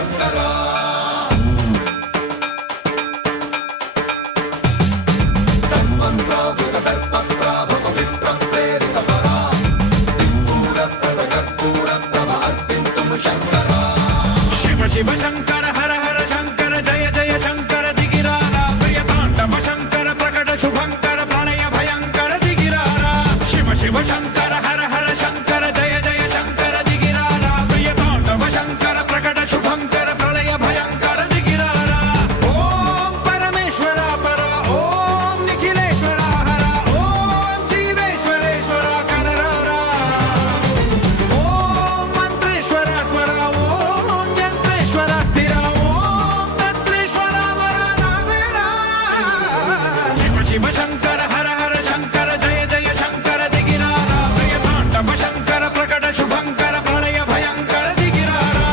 శంకరా శివ శంకర హర హర శంకర జయ జయ శంకర దిగిరారా ప్రియతాండవ శంకర ప్రకట శుభంకర ప్రళయ భయంకర దిగిరారా శివ శివ శంకర హర హర శంకర జయ జయ శంకర దిగిరారా ప్రియతాండవ శంకర ప్రకట శుభంకర ప్రళయ భయంకర దిగిరారా ఓం పరమేశ్వర పర ఓం నిఖిలేశ్వర హర ఓం జీవేశ్వరేశ్వర కనరారా ఓం మంత్రేశ్వర స్వర ఓం యంత్రేశ్వర స్థిర ఓం తంత్రేశ్వర వర నావేరా శివ శివ శంకర హర హర శంకర జయ జయ శంకర దిగిరారా ప్రియతాండవ శంకర ప్రకట శుభంకర ప్రళయ భయంకర దిగిరారా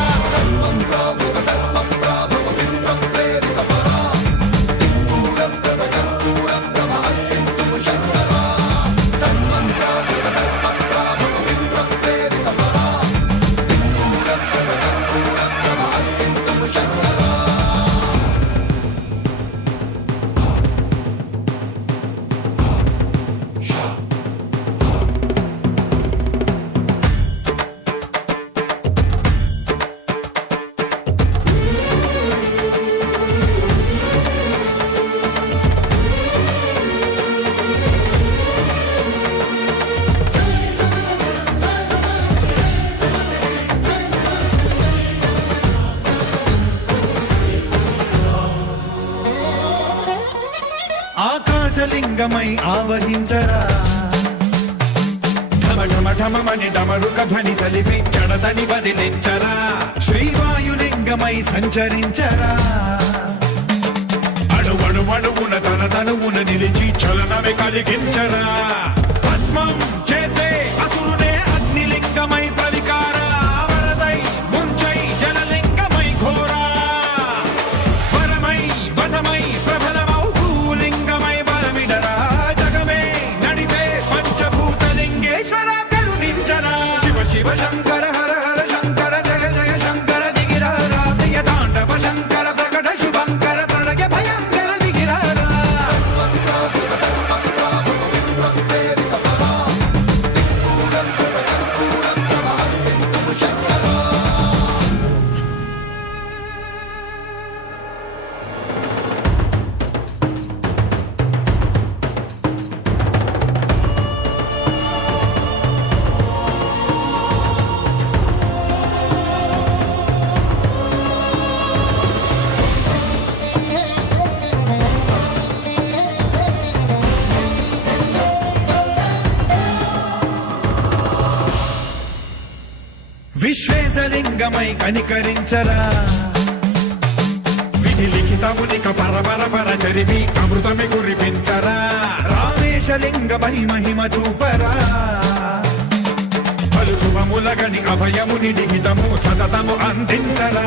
ఆకాశలింగమై ఆవహించరా ఢమ ఢమ ఢమమని డమరుక ధ్వని సలిపి చడదని వదిలించరా శ్రీవాయులింగమై సంచరించరా అణువణువున తన తనువున నిలిచి చలనమే కలిగించరా భస్మం చేసే అసురునే అగ్నిలింగమై ప్రవికార వరదై ముంచై జలలింగమై ఘోరా వరమై వసమై ప్రబలమౌ భూలింగమై బలమిడరా జగమే నడిపే పంచభూతలింగేశ్వర కరుణించరా శివ శివ శంకర హర హర శంకర జయ జయ శంకర దిగిరారా ప్రియతాండవ శంకర ప్రకట శుభంకర ప్రళయ భయంకర దిగిరారా విశ్వేశలింగమై కనికరించరా విధి లిఖితమునిక పరపర పర చరివి అమృతమి కురిపించరా రామేశలింగమై మహిమ చూపరా పలు శుభములగని అభయముని లిఖితము సతతము అందించరా